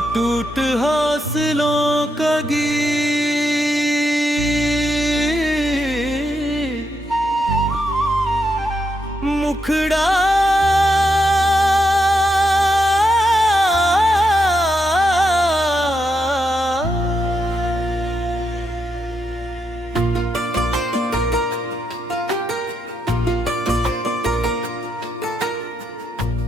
अटूट हौसलों का गीत, मुखड़ा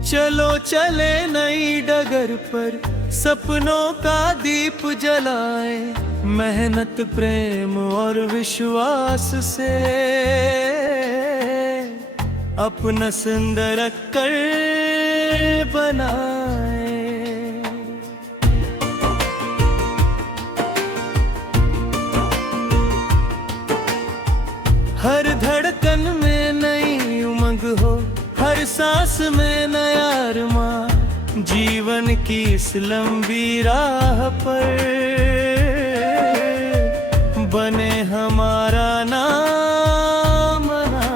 चलो चले नई डगर पर, सपनों का दीप जलाए, मेहनत प्रेम और विश्वास से अपना सुंदर कर बनाए। हर धड़कन में नई उमंग हो, हर सांस में नया अरमान, जीवन की इस लंबी राह पर बने हमारा नाम ना।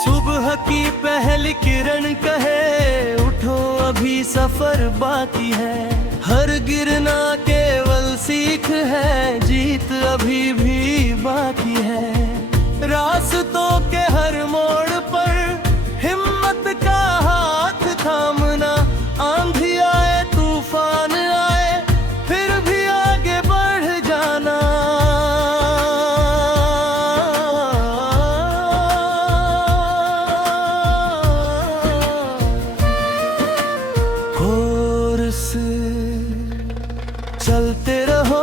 सुबह की पहली किरण कहे, उठो अभी सफर बाकी है। हर गिरना केवल सीख है, जीत अभी भी बाकी है। रास्तों के हर मोड़ पर हिम्मत का हाथ थामना, आंधी आए तूफान आए फिर भी आगे बढ़ जाना। चलते रहो,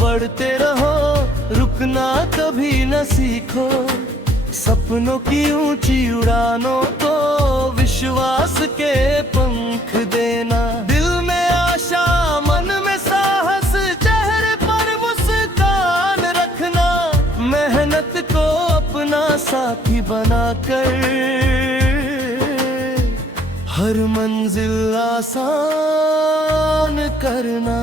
बढ़ते रहो, रुकना कभी न सीखो। सपनों की ऊंची उड़ानों को विश्वास के पंख देना। दिल में आशा, मन में साहस, चेहरे पर मुस्कान रखना। मेहनत को अपना साथी बनाकर हर मंजिल आसान करना।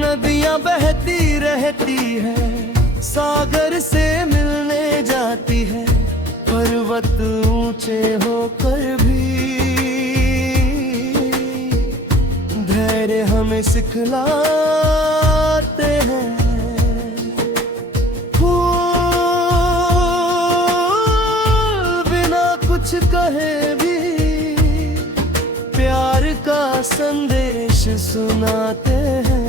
नदियां बहती रहती है, सागर से मिलने जाती है। पर्वत ऊंचे होकर भी धैर्य हमें सिखलाते हैं। फूल बिना कुछ कहे भी प्यार का संदेश सुनाते हैं।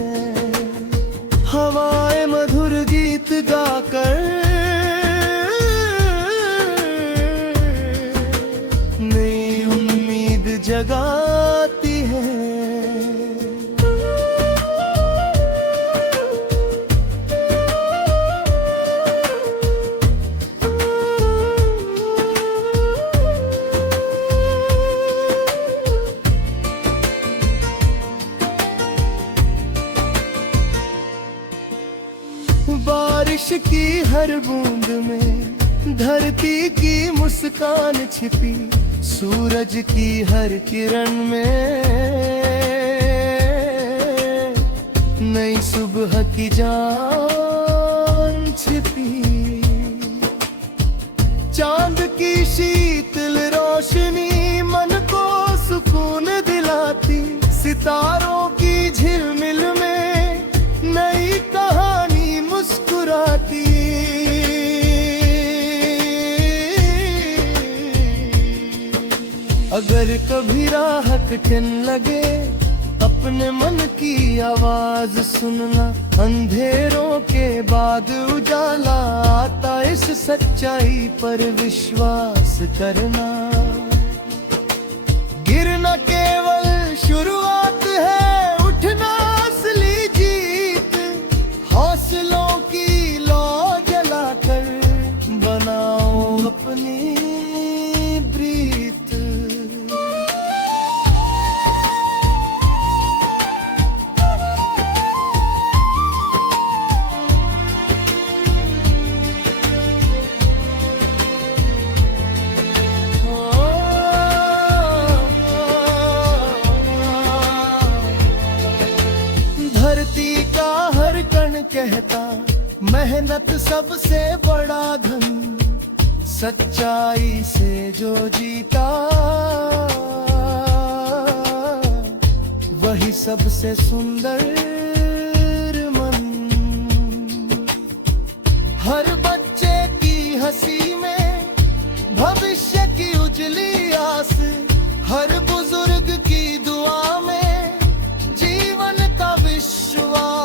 हवाएं मधुर गीत गाकर नई उम्मीद जगाती है। बारिश की हर बूंद में धरती की मुस्कान छिपी, सूरज की हर किरण में नई सुबह की जान छिपी। चांद की शीतल रोशनी मन को सुकून दिलाती, सितारों की झिलमिल में नई कहानी मुस्कुराती। अगर कभी राह कठिन लगे, अपने मन की आवाज सुनना। अंधेरों के बाद उजाला आता, इस सच्चाई पर विश्वास करना। गिरना केवल शुरुआत है, मेहनत सबसे बड़ा धन, सच्चाई से जो जीता वही सबसे सुंदर मन। हर बच्चे की हंसी में भविष्य की उजली आस, हर बुजुर्ग की दुआ में जीवन का विश्वास।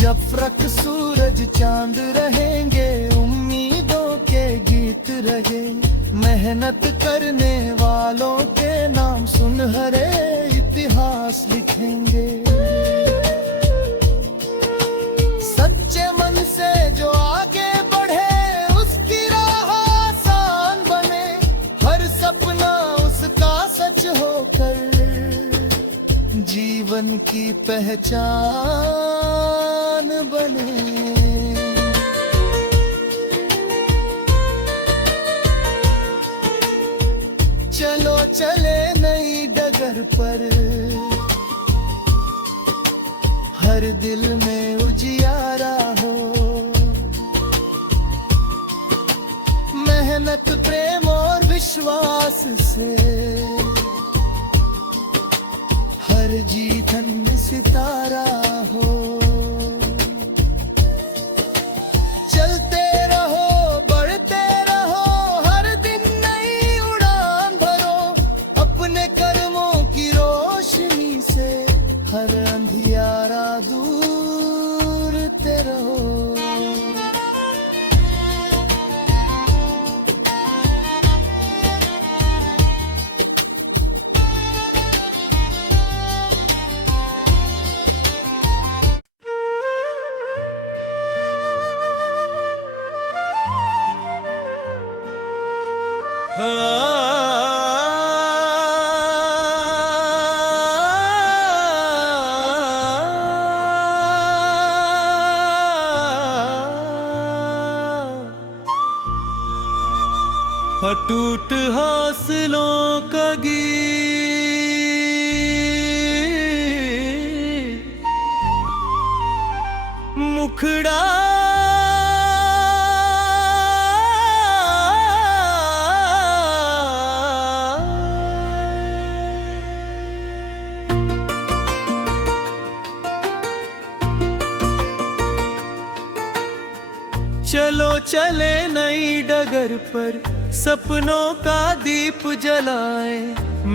जब तक सूरज चांद रहेंगे, उम्मीदों के गीत रहे, मेहनत करने वालों के नाम सुनहरे इतिहास लिखेंगे। सच्चे मन से जो आगे बढ़े, उसकी राह आसान बने, हर सपना उसका सच होकर जीवन की पहचान बने। चलो चले नई डगर पर, हर दिल में उजियारा हो। मेहनत प्रेम और विश्वास से हर जीवन में सितारा हो। चलते रहो, बढ़ते रहो, हर दिन नई उड़ान भरो, अपने कर्मों की रोशनी से हर अंधियारा दूर ते रहो। अटूट हौसलों का गीत, मुखड़ा चलो चले नई डगर पर, सपनों का दीप जलाए,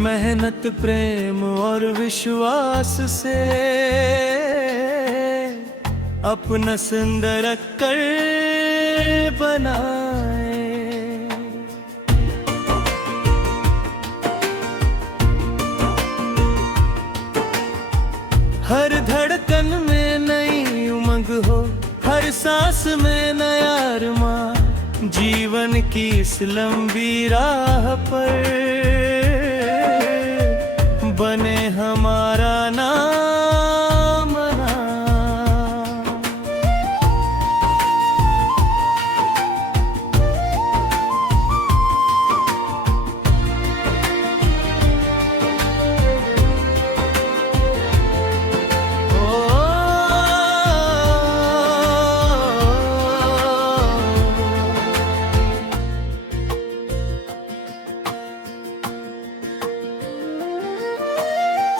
मेहनत प्रेम और विश्वास से अपना सुंदर कर बनाए। हर धड़कन में नई उमंग हो, हर सांस में नया अरमान, जीवन की इस लंबी राह पर बने हमारा नाम ना।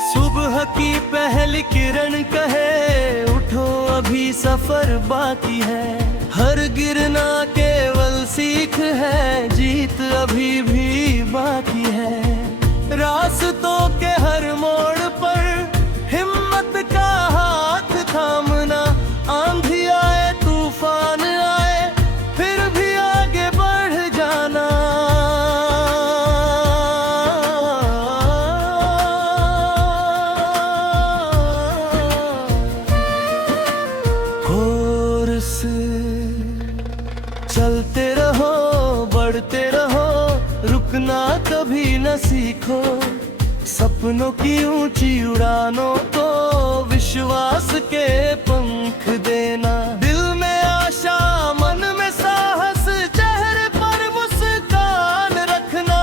सुबह की पहली किरण कहे, उठो अभी सफर बाकी है, हर गिरना केवल सीख है, जीत अभी भी बाकी है। रास्तों के हर मोड़ पर हिम्मत का हाथ थामना, आंधी आए तूफान आए फिर भी आगे बढ़ जाना। चलते रहो, बढ़ते रहो, रुकना कभी न सीखो, सपनों की ऊंची उड़ानों को विश्वास के पंख देना। दिल में आशा, मन में साहस, चेहरे पर मुस्कान रखना,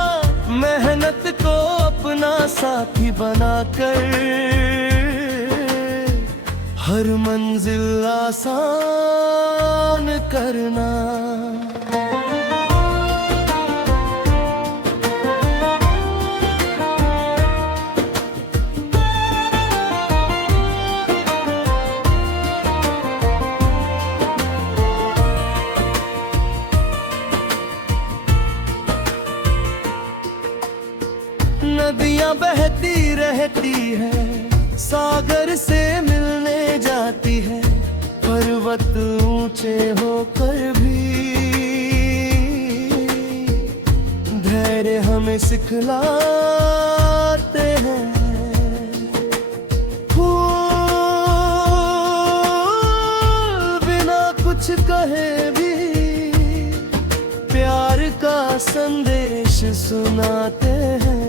मेहनत को अपना साथी बनाकर मंजिल आसान करना। नदियां बहती रहती है, सागर से मिलने जाती है, पर्वत ऊंचे होकर भी धैर्य हमें सिखलाते हैं। फूल बिना कुछ कहे भी प्यार का संदेश सुनाते हैं।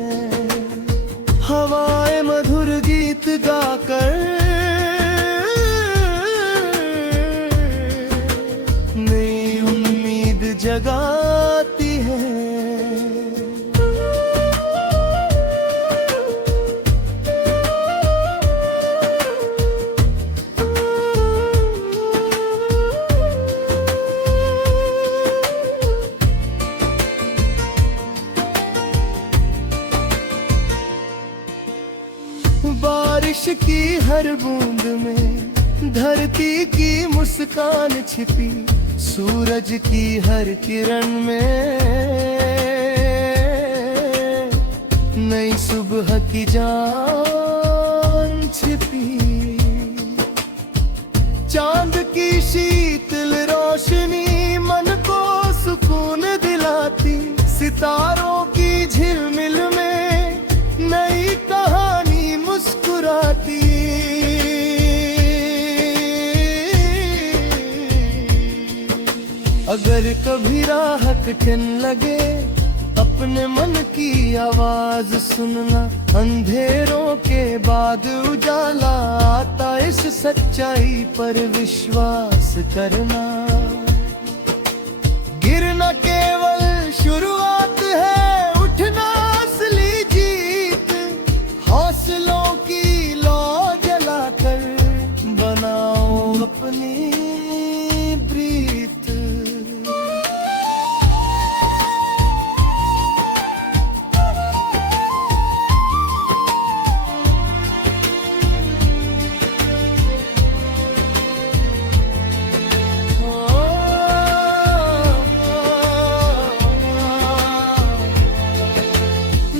हवाएं मधुर गीत गाकर नई उम्मीद जगाती है। बारिश की हर बूंद में धरती की मुस्कान छिपी, सूरज की हर किरण में नई सुबह की जान छिपी। चांद की शीतल रोशनी मन को सुकून दिलाती, सितारों की झिलमिल में नई कहानी मुस्कुराती। अगर कभी राह कठिन लगे, अपने मन की आवाज सुनना, अंधेरों के बाद उजाला आता, इस सच्चाई पर विश्वास करना। गिरना केवल शुरुआत है, उठना असली जीत, हौसलों की लौ जलाकर बनाओ अपनी प्रीत।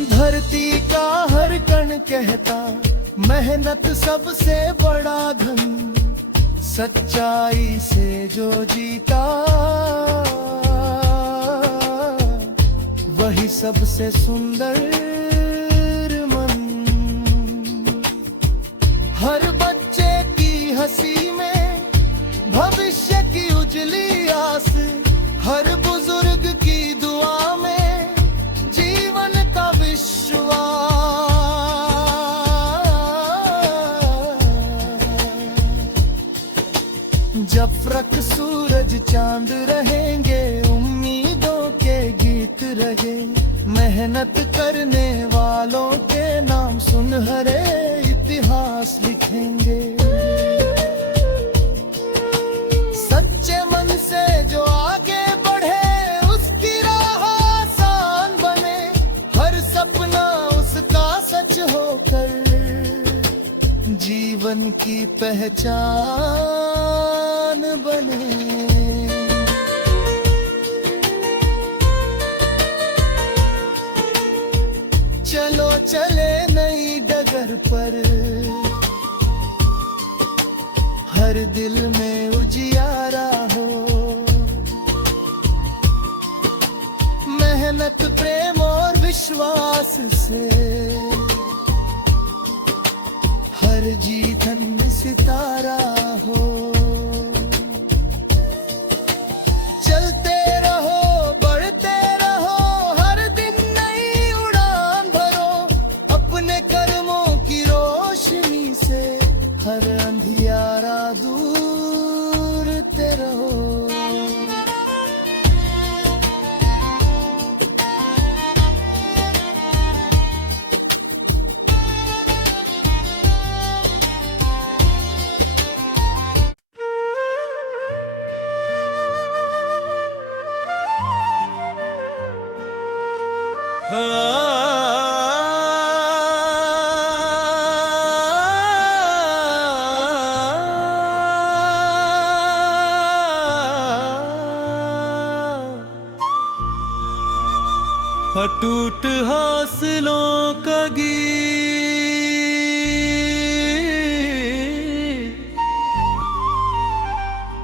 धरती का हर कण कहता, मेहनत सबसे बड़ा धन, सच्चाई से जो जीता वही सबसे सुंदर मन। हर बच्चे की हंसी में भविष्य की उजली आस, हर बुजुर्ग की दुआ में जीवन का विश्वास। जब तक सूरज चांद रहेंगे, उम्मीदों के गीत रहे, मेहनत करने वालों के नाम सुनहरे इतिहास लिखेंगे। सच्चे मन से जो आगे बढ़े, उसकी राह आसान बने, हर सपना उसका सच होकर जीवन की पहचान बने। चलो चले नई डगर पर, हर दिल में उजियारा हो, मेहनत प्रेम और विश्वास से हर जीतन में सितारा हो। चलते रहो, बढ़ते रहो, हर दिन नई उड़ान भरो, अपने कर्मों की रोशनी से हर अंधियारा दूर ते रहो। अटूट हौसलों का गीत,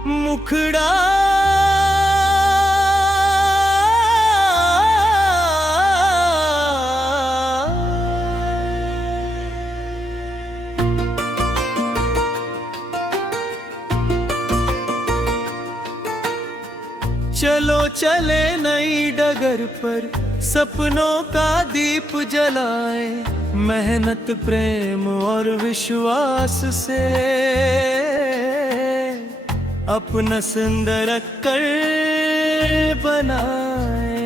मुखड़ा चलो चले नई डगर पर, सपनों का दीप जलाए, मेहनत प्रेम और विश्वास से अपना सुंदर कर बनाए।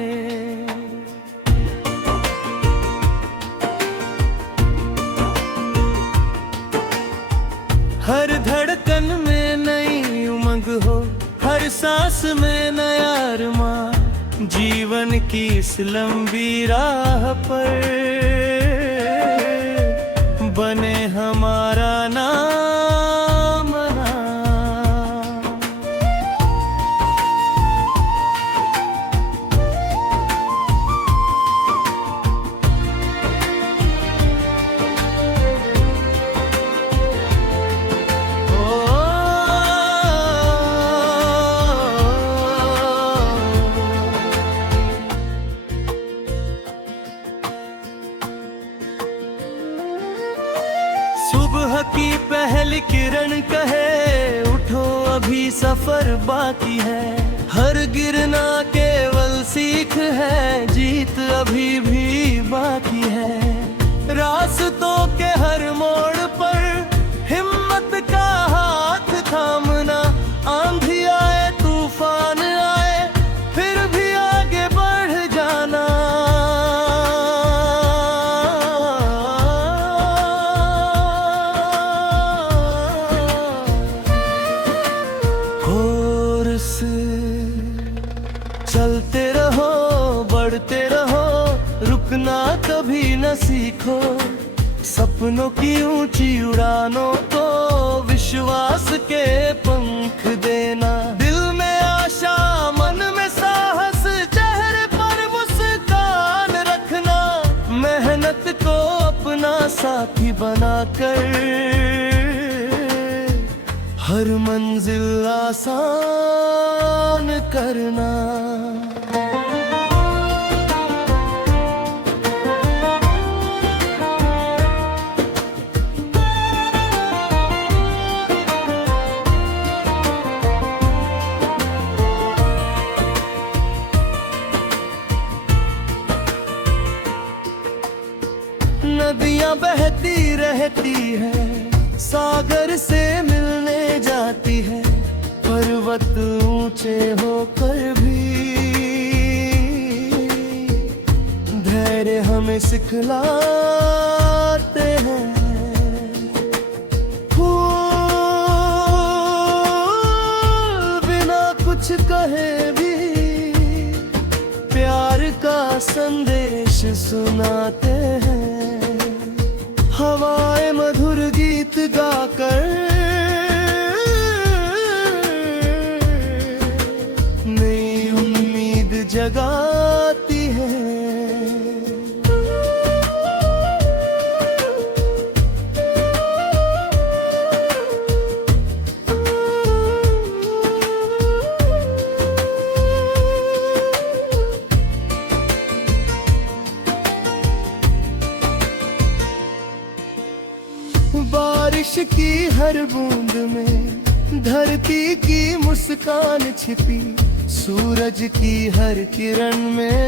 हर धड़कन में नई उमंग हो, हर सांस में नया अरमां, जीवन की इस लंबी राह पर बने हमारा नाम ना। सुबह की पहली किरण कहे, उठो अभी सफर बाकी है। हर गिरना केवल सीख है, जीत अभी भी बाकी है। रास्तों के हर मोड़ पर हिम्मत का हाथ थामना, आंधी आए तूफान आए फिर भी आगे बढ़ जाना। चलते रहो, बढ़ते रहो, रुकना कभी न सीखो। सपनों की ऊंची उड़ानों को विश्वास के पंख देना। दिल में आशा, मन में साहस, चेहरे पर मुस्कान रखना। मेहनत को अपना साथी बनाकर हर मंजिल आसान करना। नदियां बहती रहती है, सागर से मिलने जाती है। पर्वत ऊंचे होकर भी धैर्य हमें सिखलाते हैं। फूल बिना कुछ कहे भी प्यार का संदेश सुनाते हैं। हवाएं मधुर गीत गाकर नई उम्मीद जगाती है। बारिश की हर बूंद में धरती की मुस्कान छिपी, सूरज की हर किरण में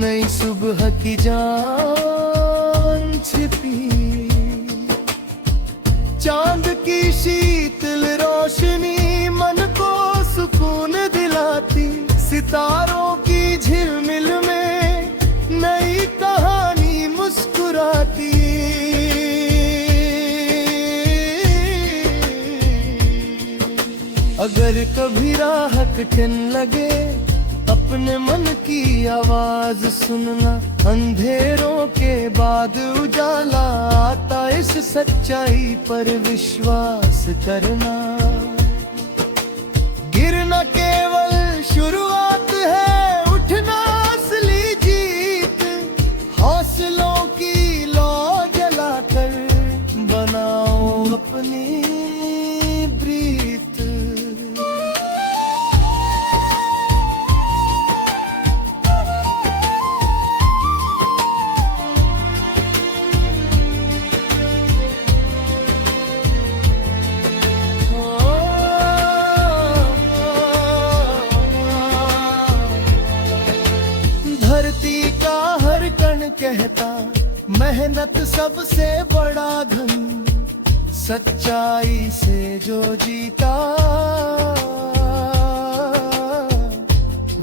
नई सुबह की जान छिपी। चांद की शीतल रोशनी मन को सुकून दिलाती, सितारों की झिलमिल में नई कहानी मुस्कुराती। अगर कभी राह कठिन लगे, अपने मन की आवाज सुनना। अंधेरों के बाद उजाला आता, इस सच्चाई पर विश्वास करना। गिरना केवल शुरुआत है, अपनी प्रीत। धरती का हर कण कहता मेहनत सबसे बड़ा धन, सच्चाई से जो जीता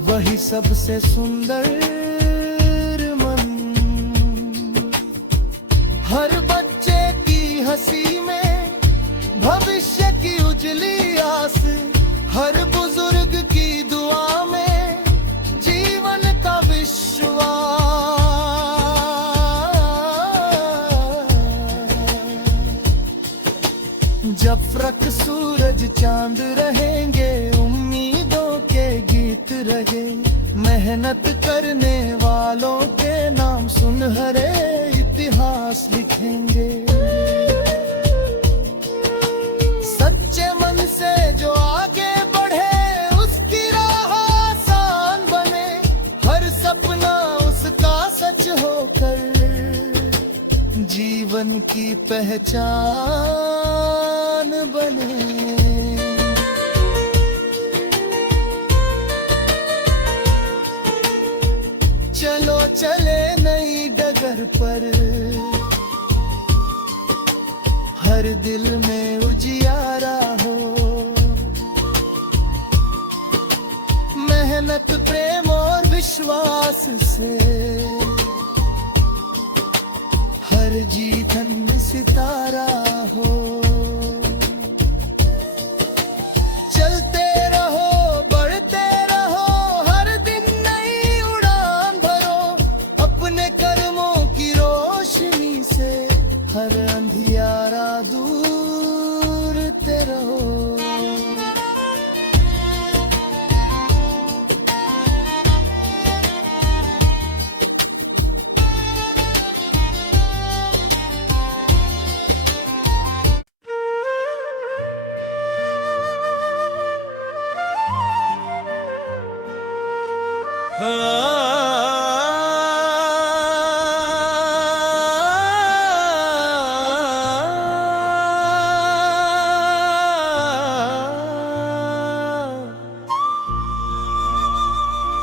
वही सबसे सुंदर मन। हर बच्चे की हंसी में भविष्य की उजली आस, हर बुजुर्ग की दुआ में जीवन का विश्वास। जब तक सूरज चांद रहेंगे उम्मीदों के गीत रहे, मेहनत करने वालों के नाम सुनहरे इतिहास लिखेंगे। सच्चे मन से जो आगे बढ़े उसकी राह आसान बने, हर सपना उसका सच होकर जीवन की पहचान बने। चलो चले नई डगर पर, हर दिल में उजियारा हो। मेहनत प्रेम और विश्वास से हर जीवन में सितारा हो। चलते रहो बढ़ते रहो, हर दिन नई उड़ान भरो, अपने कर्मों की रोशनी से हर अंधियारा दूर ते रहो।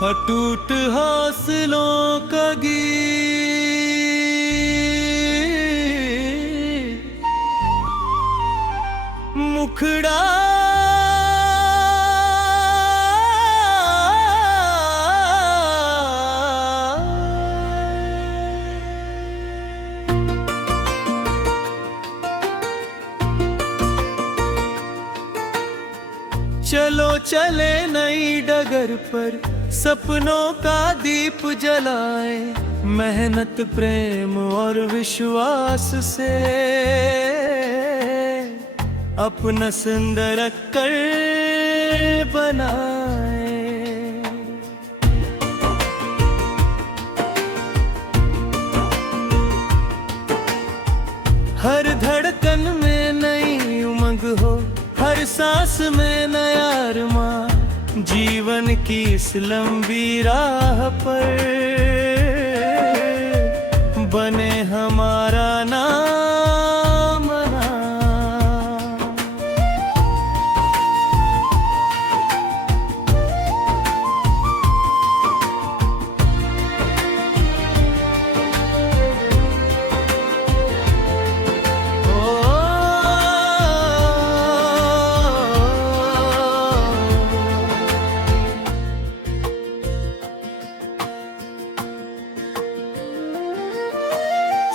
अटूट हौसलों का गीत, मुखड़ा चलो चले नई डगर पर, सपनों का दीप जलाए, मेहनत प्रेम और विश्वास से अपना सुंदर कर बनाए। हर धड़कन में नई उमंग हो, हर सांस में नया अरमान, जीवन की इस लंबी राह पर बने हमारा नाम ना।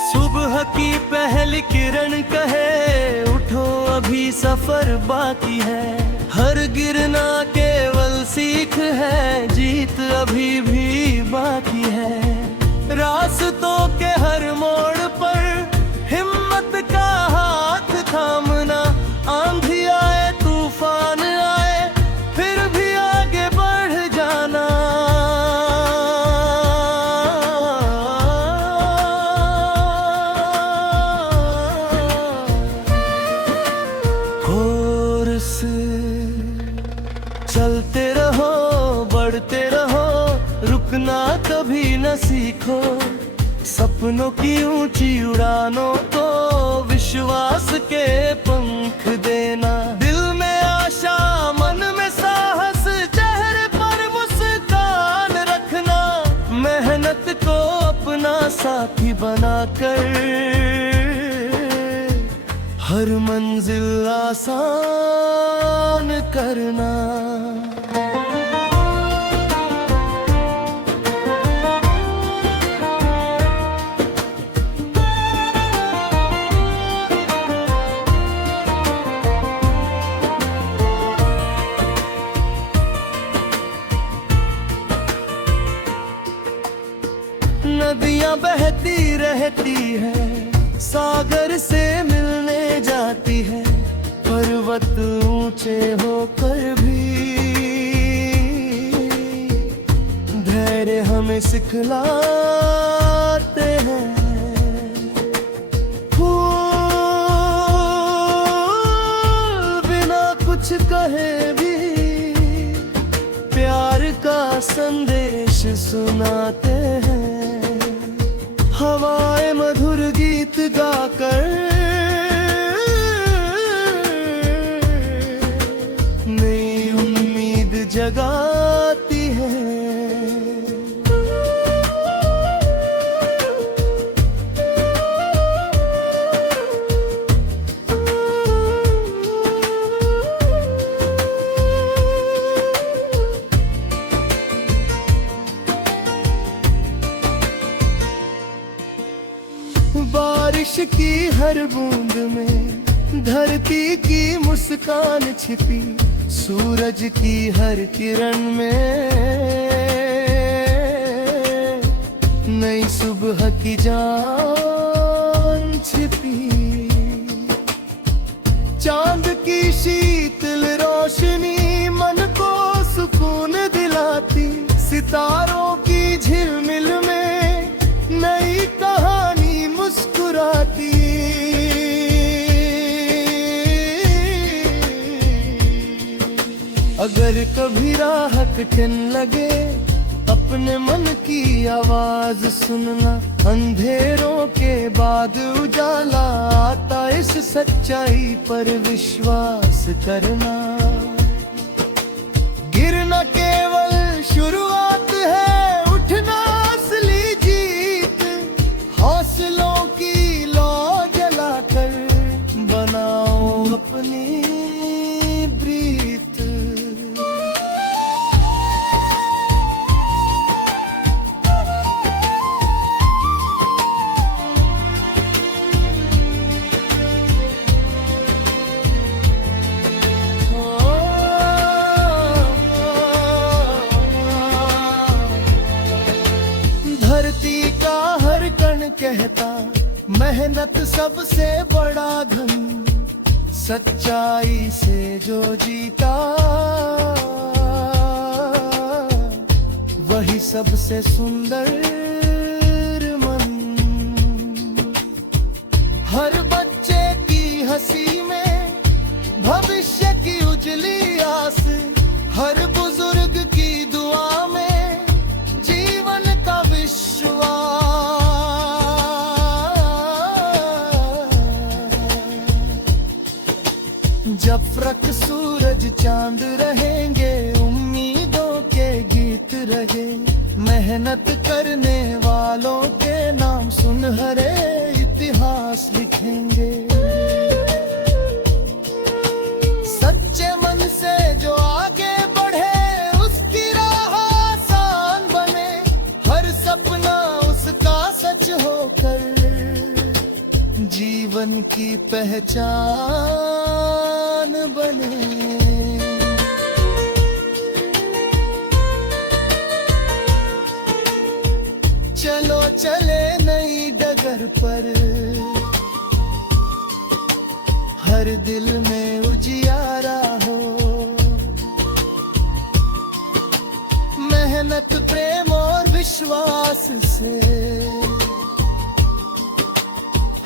सुबह की पहली किरण कहे उठो अभी सफर बाकी है, हर गिरना केवल सीख है, जीत अभी भी बाकी है। रास्तों के हर मोड़ पर हिम्मत का हाथ थामना, आंधी आए तूफान आए फिर भी आगे बढ़ जाना। कभी न सीखो सपनों की ऊंची उड़ानों को विश्वास के पंख देना। दिल में आशा मन में साहस चेहरे पर मुस्कान रखना। मेहनत को अपना साथी बनाकर हर मंजिल आसान करना। नदियां बहती रहती है, सागर से मिलने जाती है। पर्वत ऊंचे होकर भी धैर्य हमें सिखलाते हैं। फूल बिना कुछ कहे भी प्यार का संदेश सुनाते हैं। हवाएं मधुर गीत गाकर नई उम्मीद जगाती है। बारिश की हर बूंद में धरती की मुस्कान छिपी। सूरज की हर किरण में नई सुबह की जान छिपी। चांद की शीतल रोशनी मन को सुकून दिलाती। सितारों की झिलमिल में नई कहानी मुस्कुराती। अगर कभी राह कठिन लगे अपने मन की आवाज सुनना। अंधेरों के बाद उजाला आता, इस सच्चाई पर विश्वास करना। गिरना केवल शुरुआत है, उठना असली जीत। हौसलों की लौ जलाकर बनाओ अपनी प्रीत। धरती का हर कण कहता मेहनत सबसे बड़ा धन। सच्चाई से जो जीता वही सबसे सुंदर मन। हर बच्चे की हंसी में भविष्य की उजली आस। हर बुजुर्ग की दुआ में जीवन का विश्वास। जब तक सूरज चांद रहेंगे उम्मीदों के गीत रहे। मेहनत करने वालों के नाम सुनहरे इतिहास लिखेंगे। सच्चे मन से जो आगे बढ़े उसकी राह आसान बने। हर सपना उसका सच होकर जीवन की पहचान बने। चलो चले नई डगर पर, हर दिल में उजियारा हो। मेहनत प्रेम और विश्वास से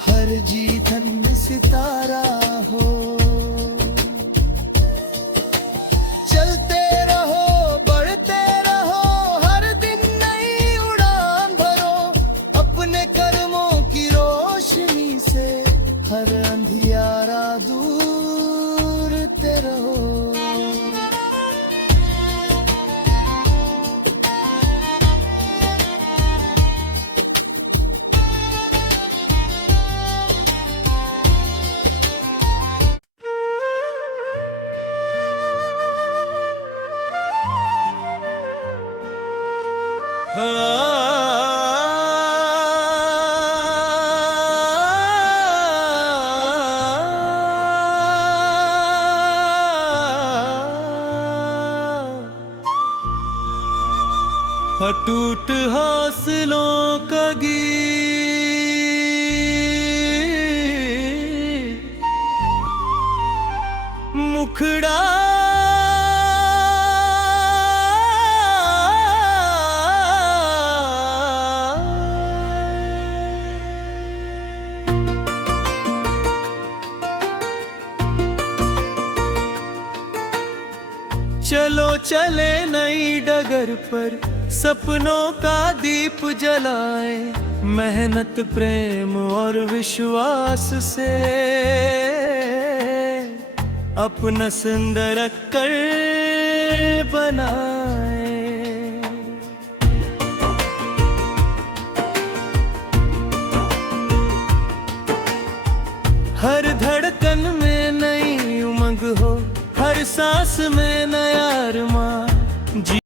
हर जीतन में सितारा हो। चलते रहो बढ़ते रहो, हर दिन नई उड़ान अटूट हौसलों का गीत, मुखड़ा चलो चले नई डगर पर, सपनों का दीप जलाए, मेहनत प्रेम और विश्वास से अपना सुंदर कर बनाए। हर धड़कन में नई उमंग हो, हर सांस में नया अरमान।